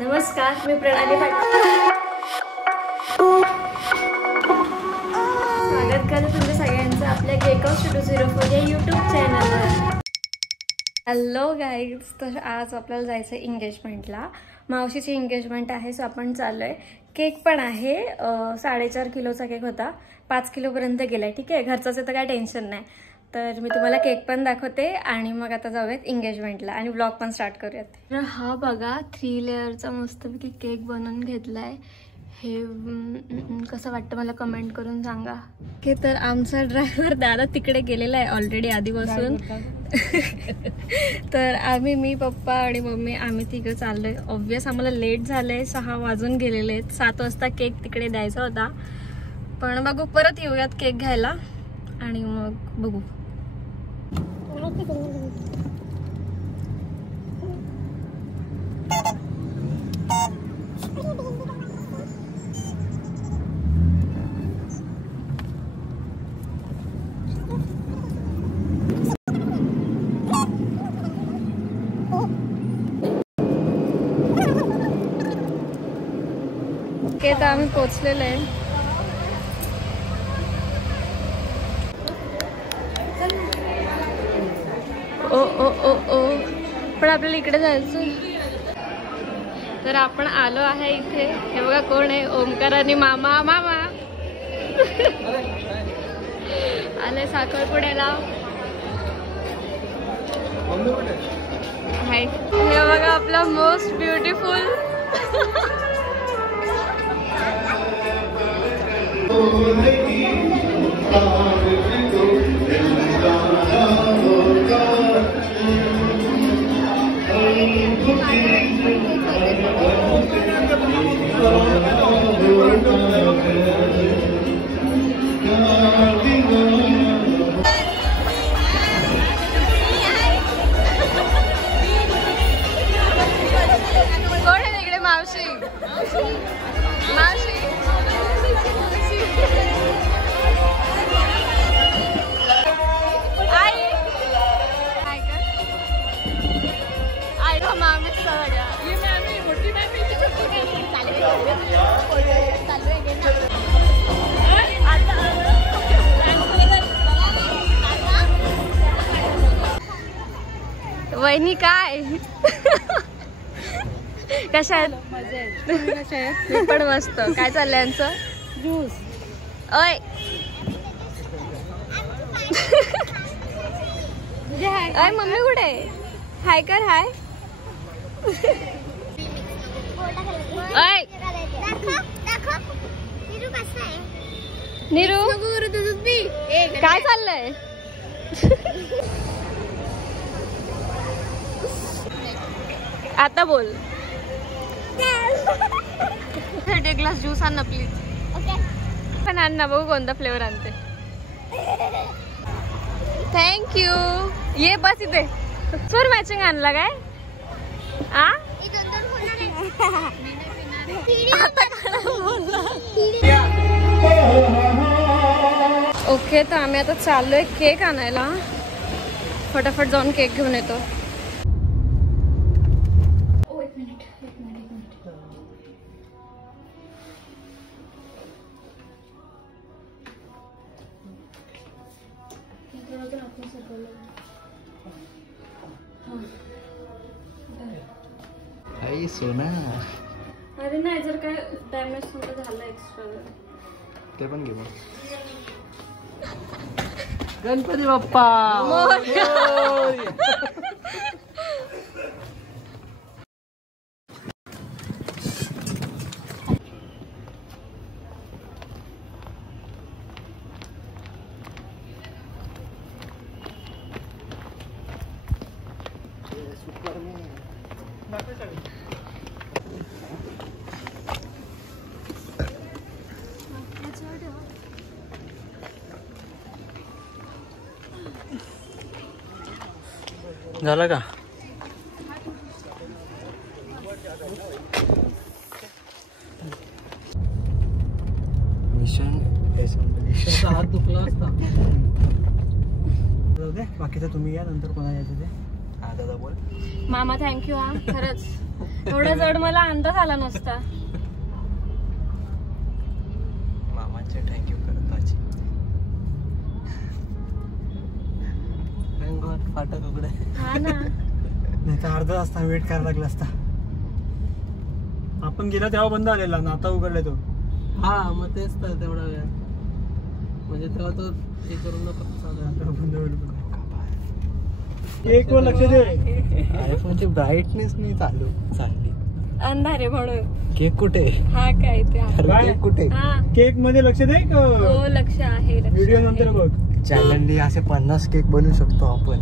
नमस्कार, मी प्रणाली पाटील. स्वागत करते तुमच्या सगळ्यांचं आपल्या केक ऑफ 204 या यूट्यूब चॅनलवर. हॅलो गाईज, तर आज आपल्याला जायचं आहे एंगेजमेंटला. मावशीची एंगेजमेंट आहे, सो आपण चाललो आहे. केक पण आहे, 4.5 किलोचा केक होता, 5 किलोपर्यंत गेलाय. ठीक आहे, घरचाच आहे तर काय टेन्शन नाही. तर मी तुम्हाला केक पण दाखवते आणि मग आता जाऊयात एंगेजमेंटला आणि व्लॉग पण स्टार्ट करूयात. तर हा बघा 3 लेअरचा मस्तपैकी केक बनवून घेतलाय. हे कसं वाटतं मला कमेंट करून सांगा. ओके, तर आमचा ड्रायव्हर दादा तिकडे गेलेला आहे ऑलरेडी आधीपासून. तर आम्ही, मी, पप्पा आणि मम्मी, आम्ही तिकडे चाललोय. ऑब्वियस आम्हाला लेट झालंय, 6 वाजून गेलेले आहेत. 7 वाजता केक तिकडे द्यायचा होता, पण बघू परत येऊयात केक घ्यायला आणि मग बघू. ओके, तर आम्ही पोचलेलो आहे. ओ ओ ओ ओ पण आपल्याला इकडे जायचं. तर आपण आलो आहे इथे. हे बघा कोण आहे, ओमकार आणि मामा. मामा आले साखरपुड्याला. हाय, हे बघा आपला मोस्ट ब्युटिफुल कोण आहे तिकडे? मावशी. मावशी आई काय कर आई का मामीच सगळ्या मोठी वहिनी काय कशा आहेत? मी पण मस्त. काय चाललंय यांचं? ज्यूस. ओय अय मम्मी कुठे? हाय कर. हाय नीरू, काय चाललंय? आता बोल. एक ग्लास ज्यूस आण ना प्लीज. पण आण ना, बघू कोणता फ्लेवर आणते. थँक्यू. ये बस इथे. सूर मॅचिंग आणला काय? आ ओके, तर आम्ही आता चाललोय केक आणायला. फटाफट जाऊन केक घेऊन येतो. आई सोना. अरे नाही, जर काय डॅमेज झालं एक्स्ट्रा ते पण घे. गणपती बाप्पा. झालं का? मिशन हात दुखला असता. बाकीचं तुम्ही या, नंतर कोणा यायचं ते. दादा बोल. मामा थँक्यू हा, खरंच एवढा जड मला अंदाज आला नसता. मामाचे थँक्यू करत आजी. फाटक उघडे. हा ना. नाही तर अर्धा तास वेट करायला लागला असता. आपण गेला तेव्हा बंद आलेला ना, आता उघडलाय तो. हा मग तेच तर तेवढा वेळ म्हणजे तेव्हा तो हे करून बंद होईल. केक वर लक्ष दे. आयफोनची ब्राईटनेस नाही चालली. अंधारे म्हणून. केक कुठे? हा काय ते केक कुठे? हा केक मध्ये लक्ष दे. हो लक्ष आहे. व्हिडिओ नंतर बघ. चॅलेंजली असे 50 केक बनवू शकतो आपण.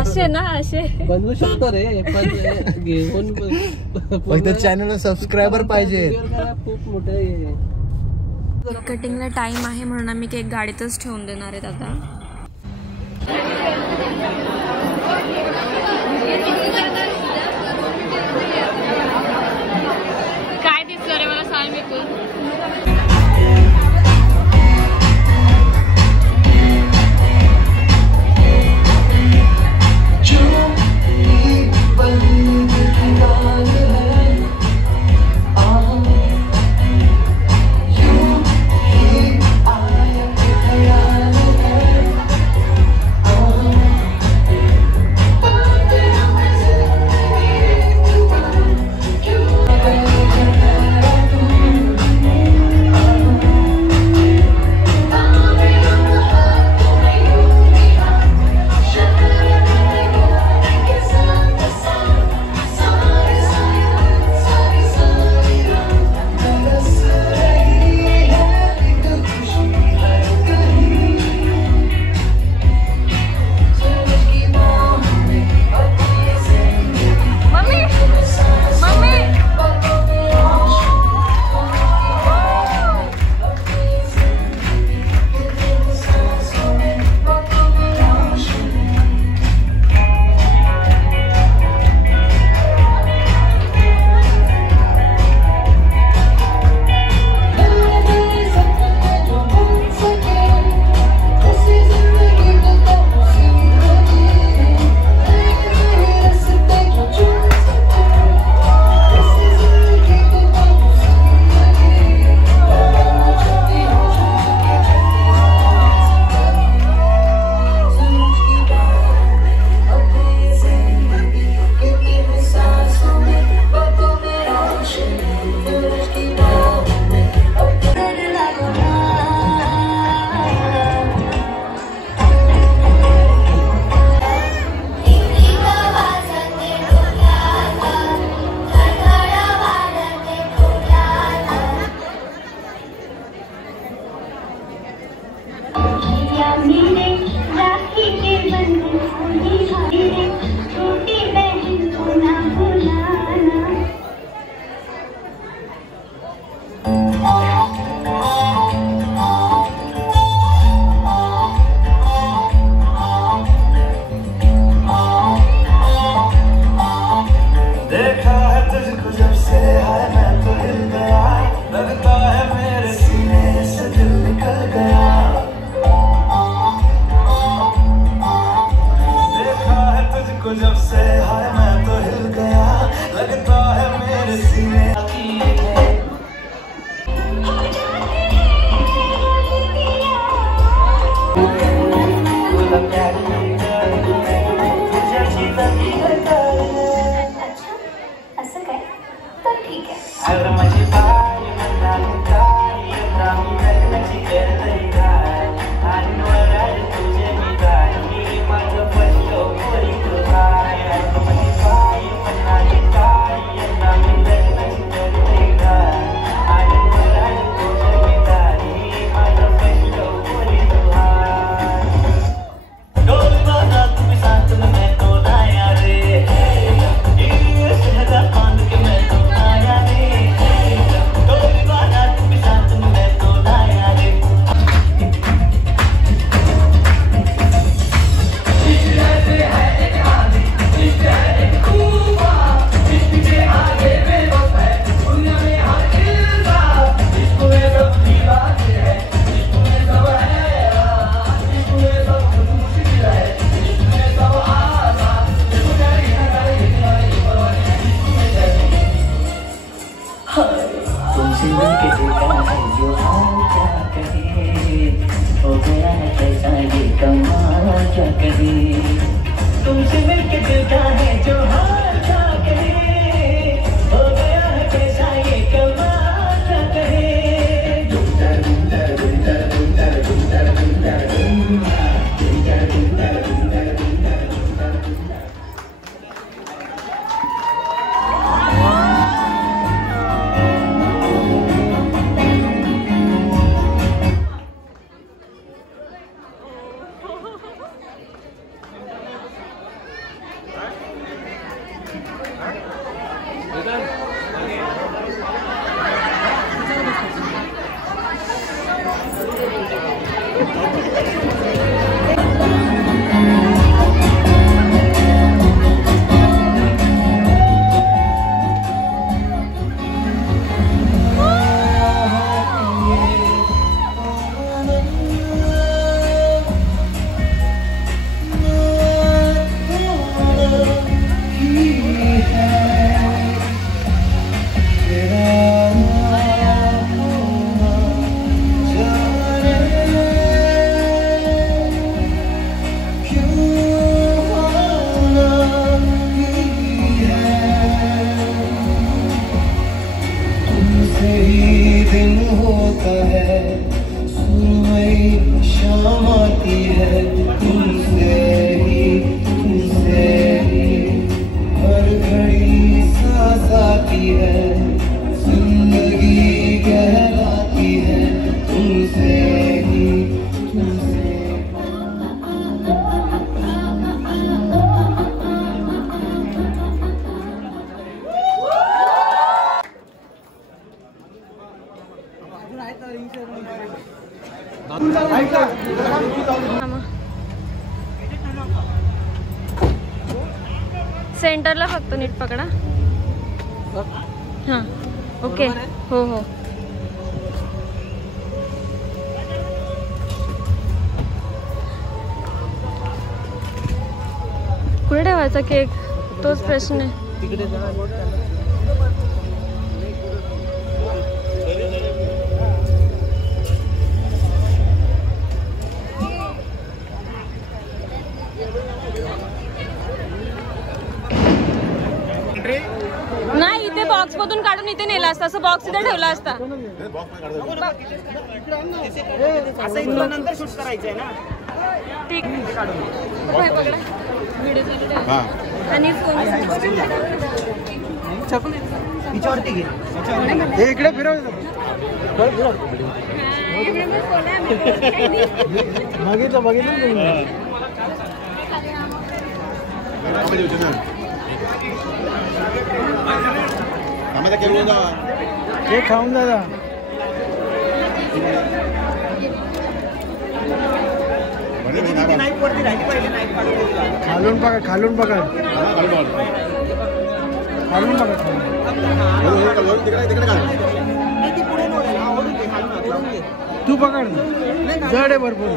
असे ना असे बनवू शकतो रे, पण घेऊन फक्त चॅनलला सबस्क्रायबर पाहिजे. खूप मोठे. कटिंगला टाइम आहे म्हणून आम्ही केक गाडीतच ठेवून देणार आहेत आता. काय दिसतं रे मला सांग मी तू. सेंटरला फक्त नीट पकडा. हां ओके. हो हो. कुठे ठेवायचा केक तोच प्रश्न आहे. नाही इथे बॉक्स मधून काढून इथे नेला असता. असं बॉक्स इथे ठेवला असता. ठीक आणि इकडे फिरव. बघितलं बघितलं. हे खाऊन दादा. खालून बघा खालून बघा खालून बघा. तू पकड जड आहे भरपूर.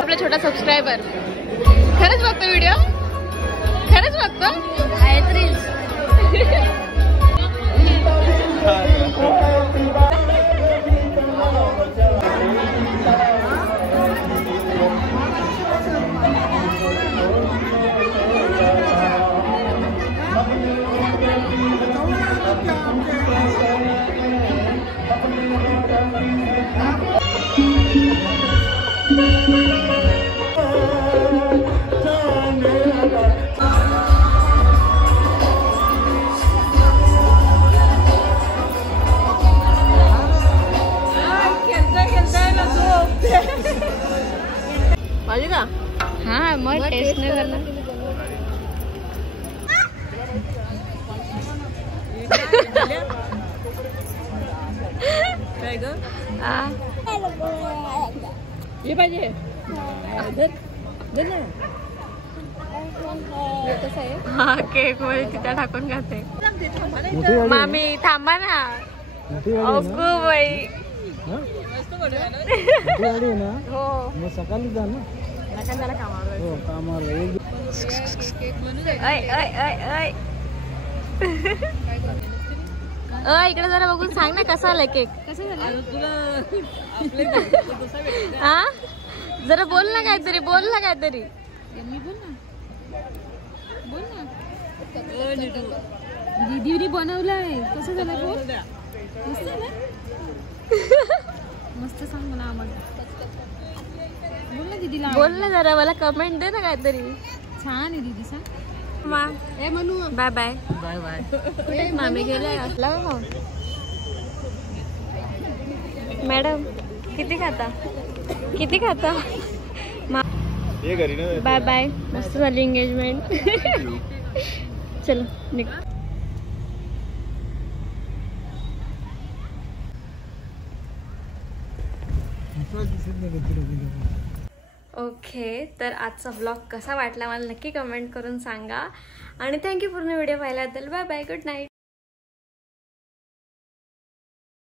आपला छोटा सबस्क्रायबर खरंच बघतो व्हिडिओ. खरंच बघतो. आहेत रील्स. हाँ मग टेस्ट नाही करणार. काय ग हे पाहिजे हा केक वर तिथे टाकून खाते. मामी थांबा ना. अगो बाई हो सकाळी जा ना. झाला कामावर. हो कामावर इकडे जरा बघून सांग ना कसा आलाय केक. हा जरा बोल ना काहीतरी दीदीने बनवलाय. कसं झालं बोल. मस्त सांग मला आवडलं. बोल ना दीदीला. बोल ना जरा मला कमेंट दे ना काहीतरी. छान आहे दीदी सांग. Bye bye bye bye. मामी गेले मॅडम. किती खाता बाय बाय. मस्त झाली एंगेजमेंट. चल निघ. ओके तर आजचा व्लॉग कसा वाटला मला नक्की कमेंट करून सांगा आणि थँक्यू पूर्ण व्हिडिओ पाहिल्याबद्दल. Bye bye. Good night.